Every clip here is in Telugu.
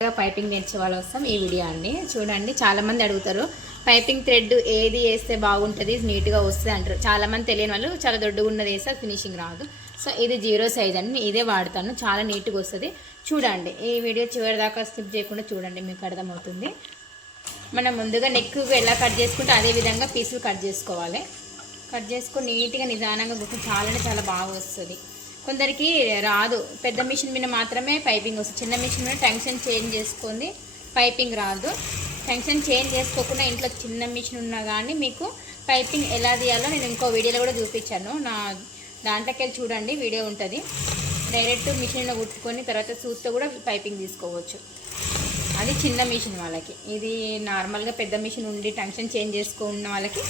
పైపింగ్ నేర్చే వాళ్ళు వస్తాం ఈ వీడియో అండి. చూడండి, చాలామంది అడుగుతారు పైపింగ్ థ్రెడ్ ఏది వేస్తే బాగుంటుంది, నీట్గా వస్తుంది అంటారు. చాలామంది తెలియని వాళ్ళు చాలా దొడ్డుగా ఉన్నది వేస్తే ఫినిషింగ్ రాదు. సో ఇది 0 సైజ్ అండి, ఇదే వాడతాను, చాలా నీట్గా వస్తుంది. చూడండి, ఈ వీడియో చివరి దాకా స్కిప్ చేయకుండా చూడండి, మీకు అర్థమవుతుంది. మనం ముందుగా నెక్ ఎలా కట్ చేసుకుంటే అదే విధంగా పీసులు కట్ చేసుకోవాలి. కట్ చేసుకొని నీట్గా నిదానంగా కూర్చొని చాలా బాగా వస్తుంది. కొందరికి రాదు, పెద్ద మిషన్ మీద మాత్రమే పైపింగ్ వస్తుంది. చిన్న మిషన్ మీద టెన్షన్ చేంజ్ చేసుకుంది, పైపింగ్ రాదు. టెన్షన్ చేంజ్ చేసుకోకుండా ఇంట్లో చిన్న మిషన్ ఉన్నా కానీ మీకు పైపింగ్ ఎలా తీయాలో నేను ఇంకో వీడియోలో కూడా చూపించాను. నా దాంట్లోకి వెళ్ళి చూడండి, వీడియో ఉంటుంది. డైరెక్ట్ మిషన్లో కుట్టుకొని తర్వాత సూత్తో కూడా పైపింగ్ తీసుకోవచ్చు. అది చిన్న మిషన్ వాళ్ళకి. ఇది నార్మల్గా పెద్ద మిషన్ ఉండి టెన్షన్ చేంజ్ చేసుకున్న వాళ్ళకి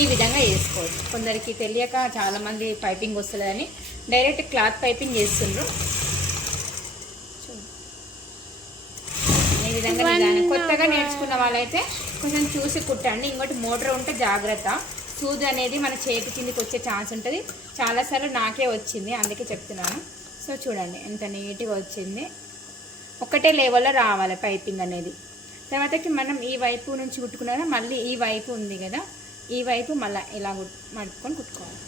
ఈ విధంగా వేసుకోవచ్చు. కొందరికి తెలియక చాలామంది పైపింగ్ వస్తలేదని డైరెక్ట్ క్లాత్ పైపింగ్ చేస్తుండ్రు. ఈ విధంగా కొత్తగా నేర్చుకున్న వాళ్ళైతే కొంచెం చూసి కుట్టండి. ఇంకోటి మోటార్ ఉంటే జాగ్రత్త, సూది అనేది మన చేతి కిందికి వచ్చే ఛాన్స్ ఉంటుంది. చాలాసార్లు నాకే వచ్చింది, అందుకే చెప్తున్నాను. సో చూడండి ఎంత నీట్గా వచ్చింది. ఒకటే లెవెల్లో రావాలి పైపింగ్ అనేది. తర్వాతకి మనం ఈ వైపు నుంచి కుట్టుకున్నా మళ్ళీ ఈ వైపు ఉంది కదా, ఈ వైపు మళ్ళీ ఇలా మడుపుకొని కుట్టుకోవాలి.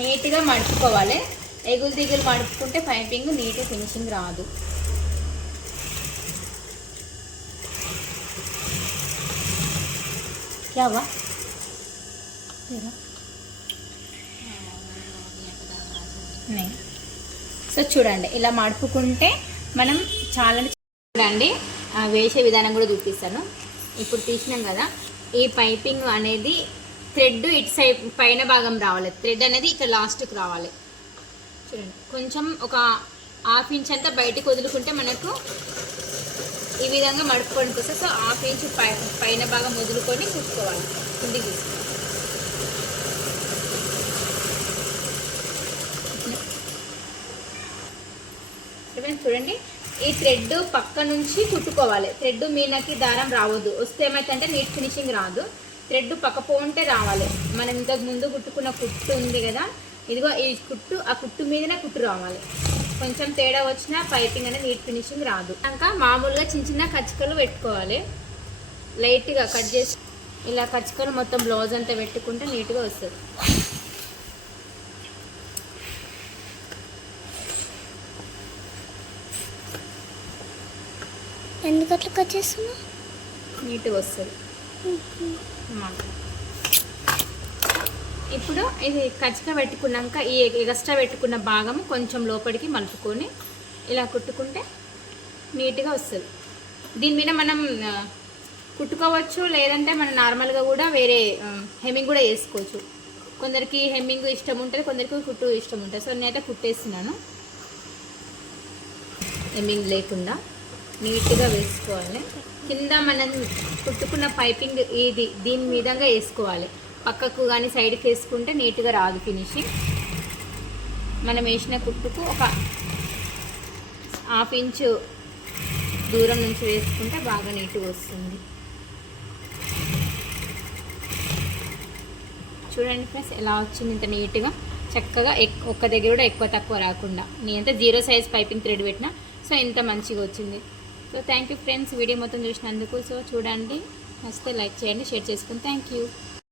నీట్గా మడుపుకోవాలి. ఎగులు దిగులు మడుపుకుంటే పైపింగ్ నీట్గా ఫినిషింగ్ రాదు. క్యావా సో చూడండి, ఇలా మడుపుకుంటే మనం చాలా చూడండి. వేసే విధానం కూడా చూపిస్తాను. ఇప్పుడు తీసినాం కదా, ఈ పైపింగ్ అనేది థ్రెడ్ ఇటు సైడ్ పైన భాగం రావాలి. థ్రెడ్ అనేది ఇక్కడ లాస్ట్కి రావాలి. చూడండి, కొంచెం ఒక ½ ఇంచ్ అంతా బయటకు వదులుకుంటే మనకు ఈ విధంగా మడుపుకోవడానికి వస్తుంది. సో ½ ఇంచ్ పైన భాగం వదులుకొని కుట్టుకోవాలి, కిందికి తీసుకోవాలి. చూడండి, ఈ థ్రెడ్ పక్క నుంచి కుట్టుకోవాలి. థ్రెడ్ మీనకి దారం రావద్దు, వస్తే ఏమైతే నీట్ ఫినిషింగ్ రాదు. థ్రెడ్ పక్క పోంటే రావాలి. మనం ఇంతకు ముందు కుట్టుకున్న కుట్టు ఉంది కదా, ఇదిగో ఈ కుట్టు, ఆ కుట్టు మీదనే కుట్టు రావాలి. కొంచెం తేడా వచ్చినా పైపింగ్ అనేది నీట్ ఫినిషింగ్ రాదు. ఇంకా మామూలుగా చిన్న చిన్న కచ్చికలు పెట్టుకోవాలి. లైట్గా కట్ చేసి ఇలా కచ్చికలు మొత్తం బ్లౌజ్ అంతా పెట్టుకుంటే నీట్గా వస్తుంది. ఎందుకు అట్లా కట్ చేస్తున్నా, నీట్గా వస్తుంది. ఇప్పుడు ఇది కచ్చిక పెట్టుకున్నాక ఈ ఎక్స్ట్రా పెట్టుకున్న భాగం కొంచెం లోపలికి మలుపుకొని ఇలా కుట్టుకుంటే నీట్గా వస్తుంది. దీని మీద మనం కుట్టుకోవచ్చు, లేదంటే మనం నార్మల్గా కూడా వేరే హెమ్మింగ్ కూడా వేసుకోవచ్చు. కొందరికి హెమ్మింగ్ ఇష్టం ఉంటుంది, కొందరికి కుట్టు ఇష్టం ఉంటుంది. సో నేనైతే కుట్టేస్తున్నాను, హెమ్మింగ్ లేకుండా నీట్గా వేసుకోవాలి. కింద మనం కుట్టుకున్న పైపింగ్ దీని మీదంగా వేసుకోవాలి. పక్కకు కానీ సైడ్కి వేసుకుంటే నీట్గా రాదు ఫినిషింగ్. మనం వేసిన కుట్టుకు ఒక ½ ఇంచు దూరం నుంచి వేసుకుంటే బాగా నీట్గా వస్తుంది. చూడండి ఫ్రెండ్స్, ఎలా వచ్చింది ఇంత నీట్గా చక్కగా. ఒక్క దగ్గర కూడా ఎక్కువ తక్కువ రాకుండా. నేనంతా 0 సైజ్ పైపింగ్ థ్రెడ్ పెట్టిన, సో ఇంత మంచిగా వచ్చింది. So thank you friends, video మొత్తం చూసినందుకు. సో చూడండి, నచ్చితే లైక్ చేయండి, షేర్ చేసుకుని. Thank you.